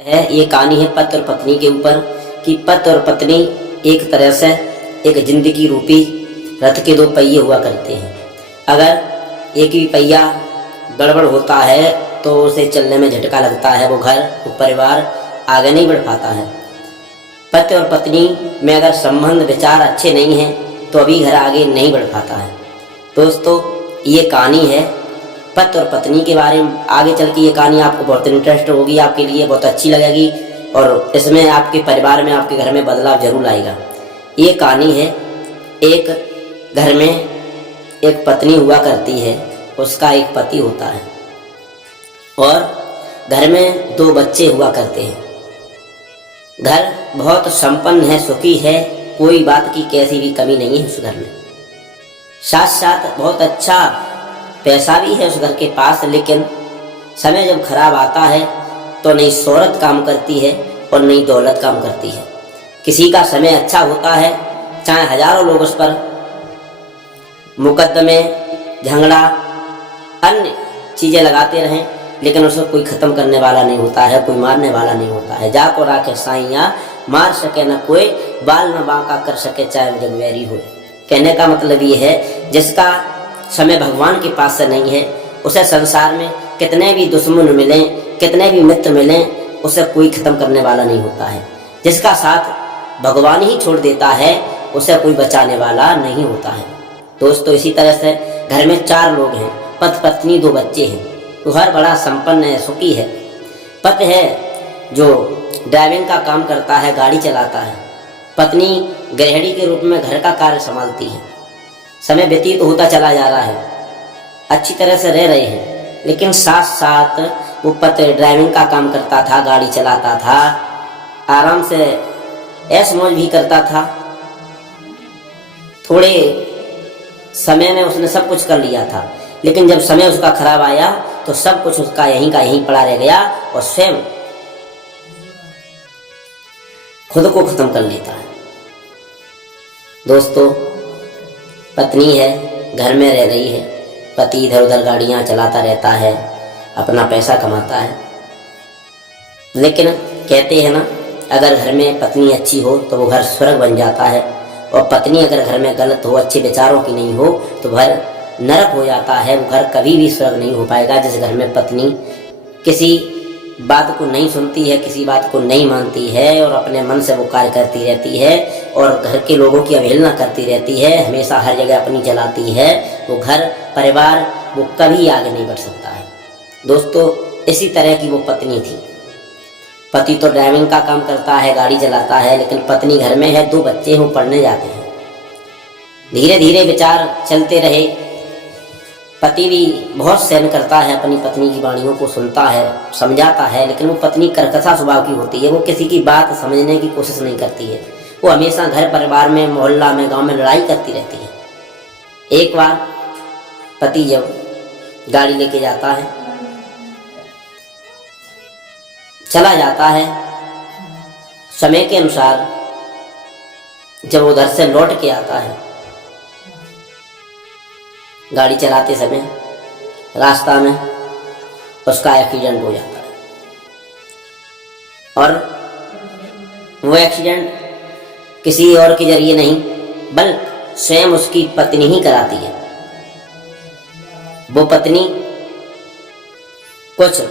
है ये कहानी है पति और पत्नी के ऊपर कि पति और पत्नी एक तरह से एक जिंदगी रूपी रथ के दो पहिए हुआ करते हैं। अगर एक भी पहिया गड़बड़ होता है तो उसे चलने में झटका लगता है, वो घर वो परिवार आगे नहीं बढ़ पाता है। पति और पत्नी में अगर संबंध विचार अच्छे नहीं हैं तो अभी घर आगे नहीं बढ़ पाता है। दोस्तों ये कहानी है पति और पत्नी के बारे में। आगे चल के ये कहानी आपको बहुत इंटरेस्ट होगी, आपके लिए बहुत अच्छी लगेगी और इसमें आपके परिवार में आपके घर में बदलाव जरूर लाएगा। ये कहानी है एक घर में एक पत्नी हुआ करती है, उसका एक पति होता है और घर में दो बच्चे हुआ करते हैं। घर बहुत संपन्न है, सुखी है, कोई बात की कैसी भी कमी नहीं है उस घर में। साथ साथ बहुत अच्छा पैसा भी है उस घर के पास, लेकिन समय जब खराब आता है तो नहीं शोहरत काम करती है और नहीं दौलत काम करती है। किसी का समय अच्छा होता है, चाहे हजारों लोग उस पर मुकदमे झगड़ा अन्य चीज़ें लगाते रहें, लेकिन उसको कोई ख़त्म करने वाला नहीं होता है, कोई मारने वाला नहीं होता है। जाको राखे साइया मार सके न कोई, बाल न बांका कर सके चाहे जगवैरी हो। कहने का मतलब ये है जिसका समय भगवान के पास से नहीं है, उसे संसार में कितने भी दुश्मन मिलें, कितने भी मित्र मिलें, उसे कोई ख़त्म करने वाला नहीं होता है। जिसका साथ भगवान ही छोड़ देता है उसे कोई बचाने वाला नहीं होता है। दोस्तों इसी तरह से घर में 4 लोग हैं, पति पत्नी 2 बच्चे हैं। तो घर बड़ा संपन्न है, सुखी है। पति है जो ड्राइविंग का काम करता है, गाड़ी चलाता है। पत्नी गृहिणी के रूप में घर का कार्य संभालती है। समय व्यतीत होता चला जा रहा है, अच्छी तरह से रह रहे हैं, लेकिन साथ साथ वो पति ड्राइविंग का काम करता था, गाड़ी चलाता था, आराम से ऐश मौज भी करता था। थोड़े समय में उसने सब कुछ कर लिया था, लेकिन जब समय उसका खराब आया तो सब कुछ उसका यहीं का यहीं पड़ा रह गया और स्वयं खुद को खत्म कर लेता है। दोस्तों पत्नी है, घर में रह रही है, पति इधर उधर गाड़ियां चलाता रहता है, अपना पैसा कमाता है। लेकिन कहते हैं ना, अगर घर में पत्नी अच्छी हो तो वो घर स्वर्ग बन जाता है, और पत्नी अगर घर में गलत हो, अच्छे विचारों की नहीं हो तो घर नरक हो जाता है। वो घर कभी भी स्वर्ग नहीं हो पाएगा। जिस घर में पत्नी किसी बात को नहीं सुनती है, किसी बात को नहीं मानती है और अपने मन से वो कार्य करती रहती है और घर के लोगों की अवहेलना करती रहती है, हमेशा हर जगह अपनी जलाती है, वो घर परिवार वो कभी आगे नहीं बढ़ सकता है। दोस्तों इसी तरह की वो पत्नी थी। पति तो ड्राइविंग का काम करता है, गाड़ी चलाता है, लेकिन पत्नी घर में है, 2 बच्चे हैं, वो पढ़ने जाते हैं। धीरे धीरे विचार चलते रहे। पति भी बहुत सहन करता है, अपनी पत्नी की वाणियों को सुनता है, समझाता है, लेकिन वो पत्नी कर्कशा स्वभाव की होती है। वो किसी की बात समझने की कोशिश नहीं करती है। वो हमेशा घर परिवार में, मोहल्ला में, गांव में लड़ाई करती रहती है। एक बार पति जब गाड़ी लेके जाता है, चला जाता है, समय के अनुसार जब उधर से लौट के आता है, गाड़ी चलाते समय रास्ता में उसका एक्सीडेंट हो जाता है और वो एक्सीडेंट किसी और के जरिए नहीं बल्कि स्वयं उसकी पत्नी ही कराती है। वो पत्नी कुछ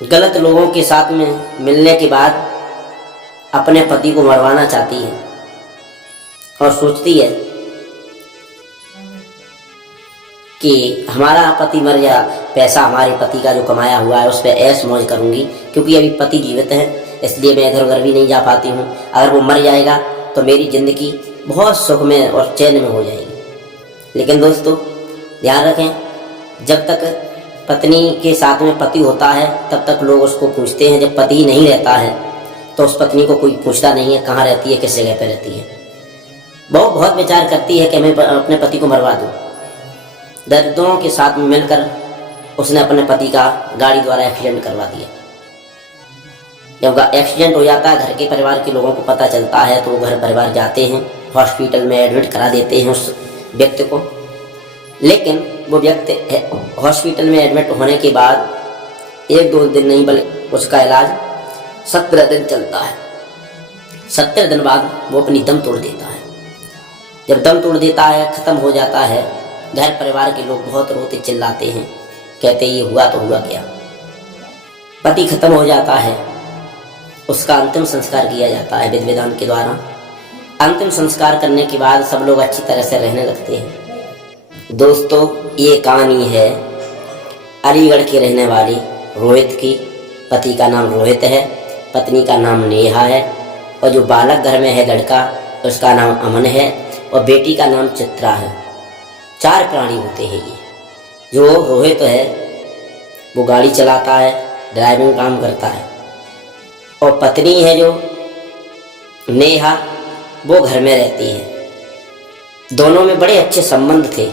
गलत लोगों के साथ में मिलने के बाद अपने पति को मरवाना चाहती है और सोचती है कि हमारा पति मर गया, पैसा हमारे पति का जो कमाया हुआ है उस पर ऐश मौज करूंगी, क्योंकि अभी पति जीवित है इसलिए मैं इधर उधर भी नहीं जा पाती हूँ। अगर वो मर जाएगा तो मेरी ज़िंदगी बहुत सुख में और चैन में हो जाएगी। लेकिन दोस्तों ध्यान रखें, जब तक पत्नी के साथ में पति होता है तब तक लोग उसको पूछते हैं। जब पति नहीं रहता है तो उस पत्नी को कोई पूछता नहीं है कहाँ रहती है, किस जगह पर रहती है। बहुत विचार करती है कि मैं अपने पति को मरवा दूँ। दर्दों के साथ में मिलकर उसने अपने पति का गाड़ी द्वारा एक्सीडेंट करवा दिया। जब एक्सीडेंट हो जाता है, घर के परिवार के लोगों को पता चलता है तो वो घर परिवार जाते हैं, हॉस्पिटल में एडमिट करा देते हैं उस व्यक्ति को। लेकिन वो व्यक्ति हॉस्पिटल में एडमिट होने के बाद 1-2 दिन नहीं बल्कि उसका इलाज 17 दिन चलता है। 70 दिन बाद वो अपनी दम तोड़ देता है। जब दम तोड़ देता है, ख़त्म हो जाता है, घर परिवार के लोग बहुत रोते चिल्लाते हैं, कहते ये हुआ तो हुआ क्या। पति खत्म हो जाता है, उसका अंतिम संस्कार किया जाता है विधि विधान के द्वारा। अंतिम संस्कार करने के बाद सब लोग अच्छी तरह से रहने लगते हैं। दोस्तों, ये कहानी है अलीगढ़ के रहने वाली रोहित की। पति का नाम रोहित है, पत्नी का नाम नेहा है, और जो बालक घर में है लड़का, उसका नाम अमन है, और बेटी का नाम चित्रा है। 4 प्राणी होते हैं ये। जो रोहित है वो गाड़ी चलाता है, ड्राइविंग काम करता है, और पत्नी है जो नेहा, वो घर में रहती है। दोनों में बड़े अच्छे संबंध थे।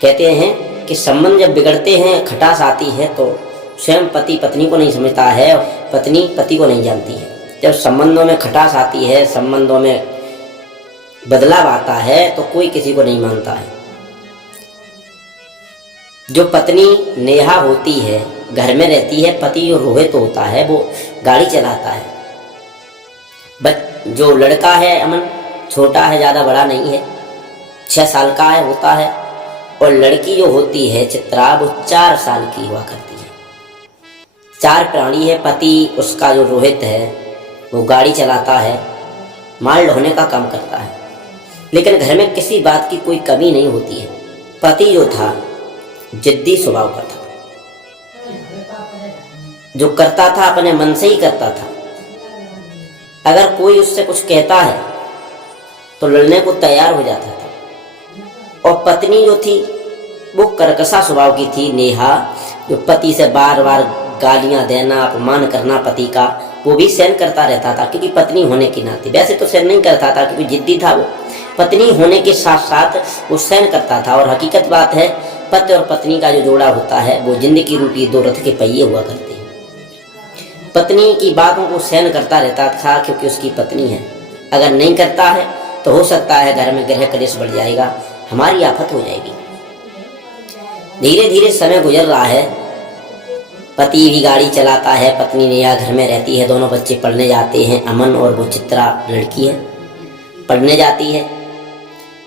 कहते हैं कि संबंध जब बिगड़ते हैं, खटास आती है, तो स्वयं पति पत्नी को नहीं समझता है और पत्नी पति को नहीं जानती है। जब संबंधों में खटास आती है, संबंधों में बदलाव आता है, तो कोई किसी को नहीं मानता है। जो पत्नी नेहा होती है घर में रहती है, पति जो रोहित होता है वो गाड़ी चलाता है। जो लड़का है अमन छोटा है, ज़्यादा बड़ा नहीं है, 6 साल का है होता है, और लड़की जो होती है चित्रा वो 4 साल की हुआ करती है। 4 प्राणी है। पति उसका जो रोहित है वो गाड़ी चलाता है, माल ढोने का काम करता है, लेकिन घर में किसी बात की कोई कमी नहीं होती है। पति जो था जिद्दी स्वभाव का था, जो करता था अपने मन से ही करता था। अगर कोई उससे कुछ कहता है तो लड़ने को तैयार हो जाता था। और पत्नी जो थी वो कर्कशा स्वभाव की थी, नेहा, जो पति से बार बार गालियां देना, अपमान करना पति का, वो भी सहन करता रहता था, क्योंकि पत्नी होने के नाते। वैसे तो सहन नहीं करता था क्योंकि जिद्दी था वो, पत्नी होने के साथ साथ वो सहन करता था। और हकीकत बात है, पति और पत्नी का जो जोड़ा होता है वो जिंदगी रूपी 2 रथ के पहिए हुआ करते हैं। पत्नी की बातों को सहन करता रहता था क्योंकि उसकी पत्नी है। अगर नहीं करता है तो हो सकता है घर में गृह कलेश बढ़ जाएगा, हमारी आफत हो जाएगी। धीरे धीरे समय गुजर रहा है, पति भी गाड़ी चलाता है, पत्नी नेहा घर में रहती है, दोनों बच्चे पढ़ने जाते हैं। अमन और वो चित्रा लड़की है, पढ़ने जाती है।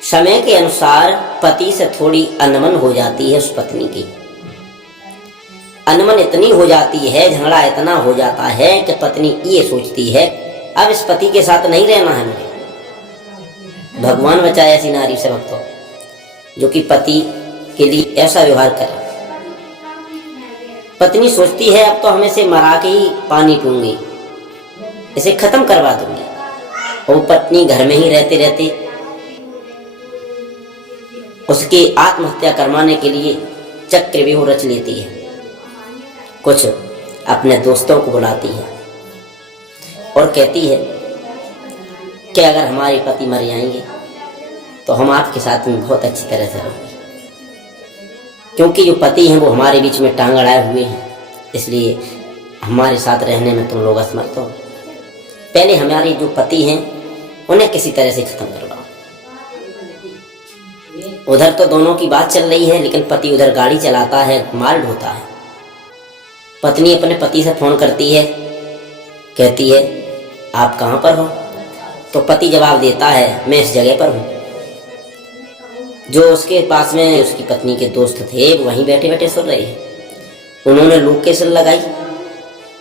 समय के अनुसार पति से थोड़ी अनबन हो जाती है उस पत्नी की। अनबन इतनी हो जाती है, झगड़ा इतना हो जाता है कि पत्नी ये सोचती है अब इस पति के साथ नहीं रहना है मुझे। भगवान बचाए ऐसी नारी से भक्तों, जो कि पति के लिए ऐसा व्यवहार करे। पत्नी सोचती है अब तो हमें से मरा के ही पानी पीऊंगी, इसे खत्म करवा दूंगी। और पत्नी घर में ही रहते रहते उसकी आत्महत्या करवाने के लिए चक्रव्यूह रच लेती है। कुछ अपने दोस्तों को बुलाती है और कहती है कि अगर हमारे पति मर जाएंगे तो हम आपके साथ में बहुत अच्छी तरह से रहेंगे, क्योंकि जो पति हैं वो हमारे बीच में टांग अड़ाए हुए हैं, इसलिए हमारे साथ रहने में तुम लोग असमर्थ हो। पहले हमारे जो पति हैं उन्हें किसी तरह से खत्म करवाओ। उधर तो दोनों की बात चल रही है, लेकिन पति उधर गाड़ी चलाता है, माल ढोता है। पत्नी अपने पति से फोन करती है, कहती है आप कहाँ पर हो? तो पति जवाब देता है मैं इस जगह पर हूँ। जो उसके पास में उसकी पत्नी के दोस्त थे वो वहीं बैठे बैठे सुन रहे हैं। उन्होंने लोकेशन लगाई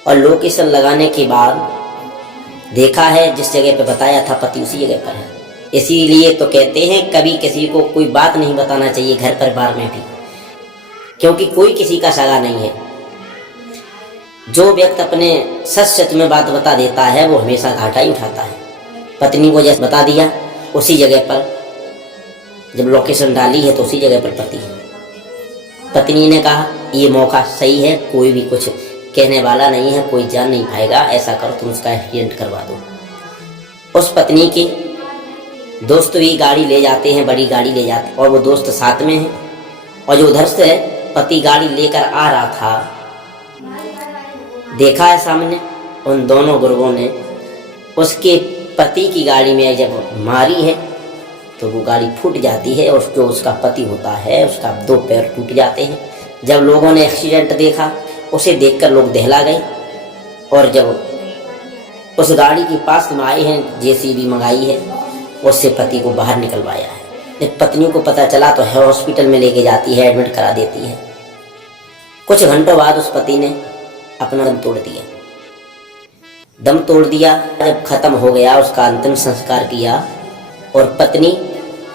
और लोकेशन लगाने के बाद देखा है जिस जगह पे बताया था पति उसी जगह पर है। इसीलिए तो कहते हैं कभी किसी को कोई बात नहीं बताना चाहिए घर परिवार में भी, क्योंकि कोई किसी का सगा नहीं है। जो व्यक्ति अपने सच सच में बात बता देता है वो हमेशा घाटा ही उठाता है। पत्नी को जैसे बता दिया उसी जगह पर, जब लोकेशन डाली है तो उसी जगह पर पति है। पत्नी ने कहा ये मौका सही है, कोई भी कुछ कहने वाला नहीं है, कोई जान नहीं पाएगा, ऐसा करो तुम उसका एक्सीडेंट करवा दो। उस पत्नी के दोस्त भी गाड़ी ले जाते हैं, बड़ी गाड़ी ले जाते, और वो दोस्त साथ में है। और जो उधर से पति गाड़ी लेकर आ रहा था, देखा है सामने उन दोनों गुर्गों ने उसके पति की गाड़ी में जब मारी है तो वो गाड़ी फूट जाती है, और जो उसका पति होता है उसका 2 पैर टूट जाते हैं। जब लोगों ने एक्सीडेंट देखा उसे देखकर लोग दहला गए। और जब उस गाड़ी के पास में आए हैं, जेसीबी मंगाई है, उससे पति को बाहर निकलवाया है। जब पत्नी को पता चला तो है हॉस्पिटल में लेके जाती है, एडमिट करा देती है। कुछ घंटों बाद उस पति ने अपना दम तोड़ दिया। दम तोड़ दिया। जब खत्म हो गया, उसका अंतिम संस्कार किया और पत्नी,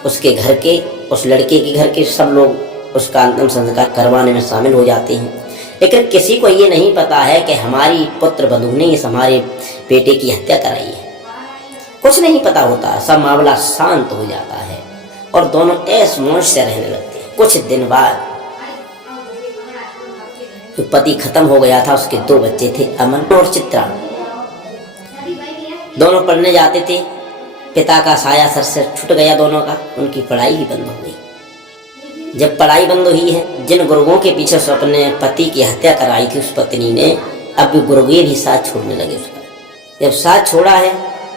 उसके घर के, उस लड़के के घर के सब लोग उसका अंतिम संस्कार करवाने में शामिल हो जाते हैं। लेकिन किसी को ये नहीं पता है कि हमारी पुत्र वधू ने इस हमारे बेटे की हत्या कराई है। कुछ नहीं पता होता। सब मामला शांत हो जाता है और दोनों ऐश मौज से रहने लगते हैं। कुछ दिन बाद जो पति खत्म हो गया था, उसके 2 बच्चे थे, अमन और चित्रा। दोनों पढ़ने जाते थे। पिता का साया सर से छूट गया दोनों का। उनकी पढ़ाई भी बंद हो गई। जब पढ़ाई बंद हुई है, जिन गुर्गों के पीछे से अपने पति की हत्या कराई थी उस पत्नी ने, अब गुर्गे भी साथ छोड़ने लगे उसका। जब साथ छोड़ा है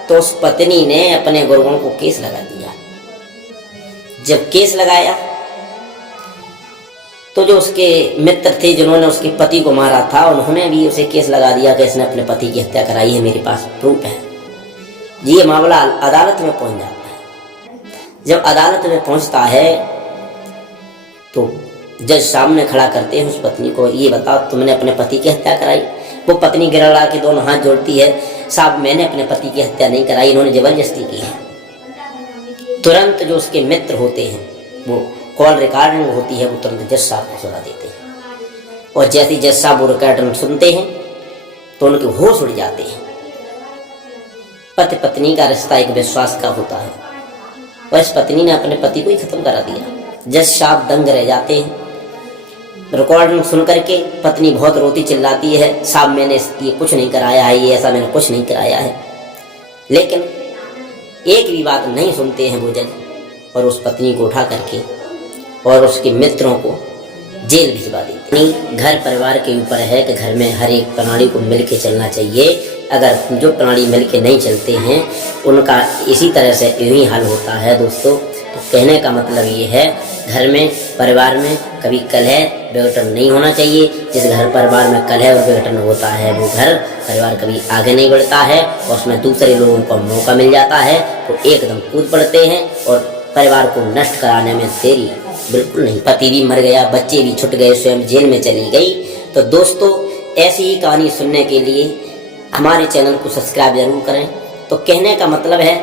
तो उस पत्नी ने अपने गुर्गों को केस लगा दिया। जब केस लगाया तो जो उसके मित्र थे जिन्होंने उसके पति को मारा था, उन्होंने भी उसे केस लगा दिया कि इसने अपने पति की हत्या कराई है, मेरे पास प्रूफ है। ये मामला अदालत में पहुंच जाता है। जब अदालत में पहुंचता है तो जज सामने खड़ा करते हैं उस पत्नी को, ये बताओ तुमने अपने पति की हत्या कराई? वो पत्नी गिड़गड़ा के दोनों हाथ जोड़ती है, साहब मैंने अपने पति की हत्या नहीं कराई, इन्होंने जबरदस्ती की है। तुरंत जो उसके मित्र होते हैं, वो कॉल रिकॉर्डिंग होती है, वो तुरंत जज साहब को सुना देते हैं। और जैसे जज साहब वो रिकॉर्डिंग सुनते हैं तो उनके होश उड़ जाते हैं। पति पत्नी का रिश्ता एक विश्वास का होता है, और इस पत्नी ने अपने पति को ही खत्म करा दिया। जज साहब दंग रह जाते हैं। रिकॉर्डिंग सुन करके पत्नी बहुत रोती चिल्लाती है, साहब मैंने ये कुछ नहीं कराया है, ये ऐसा मैंने कुछ नहीं कराया है। लेकिन एक भी बात नहीं सुनते हैं वो जज, और उस पत्नी को उठा करके और उसके मित्रों को जेल भिजवा देते हैं। घर परिवार के ऊपर है कि घर में हर एक प्राणी को मिल के चलना चाहिए। अगर जो प्राणी मिल के नहीं चलते हैं उनका इसी तरह से यूं ही हाल होता है दोस्तों। तो कहने का मतलब ये है, घर में परिवार में कभी कलह विघटन नहीं होना चाहिए। जिस घर परिवार में कलह और विघटन होता है वो घर परिवार कभी आगे नहीं बढ़ता है, और उसमें दूसरे लोगों को मौका मिल जाता है तो एकदम कूद पड़ते हैं और परिवार को नष्ट कराने में देरी बिल्कुल नहीं। पति भी मर गया, बच्चे भी छूट गए, स्वयं जेल में चली गई। तो दोस्तों ऐसी ही कहानी सुनने के लिए हमारे चैनल को सब्सक्राइब जरूर करें। तो कहने का मतलब है,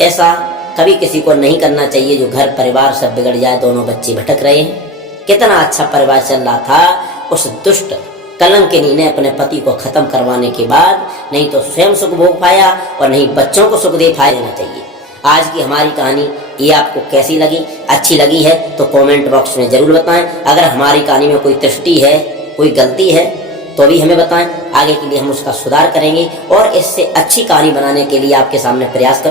ऐसा कभी किसी को नहीं करना चाहिए जो घर परिवार सब बिगड़ जाए, दोनों बच्चे भटक रहे हैं। कितना अच्छा परिवार चल रहा था, उस दुष्ट कलंकिनी ने अपने पति को खत्म करवाने के बाद नहीं तो स्वयं सुख भोग पाया और नहीं बच्चों को सुख दे पाया देना चाहिए। आज की हमारी कहानी ये आपको कैसी लगी? अच्छी लगी है तो कमेंट बॉक्स में जरूर बताएं। अगर हमारी कहानी में कोई त्रुटि है, कोई गलती है तो भी हमें बताएं। आगे के लिए हम उसका सुधार करेंगे और इससे अच्छी कहानी बनाने के लिए आपके सामने प्रयास करें।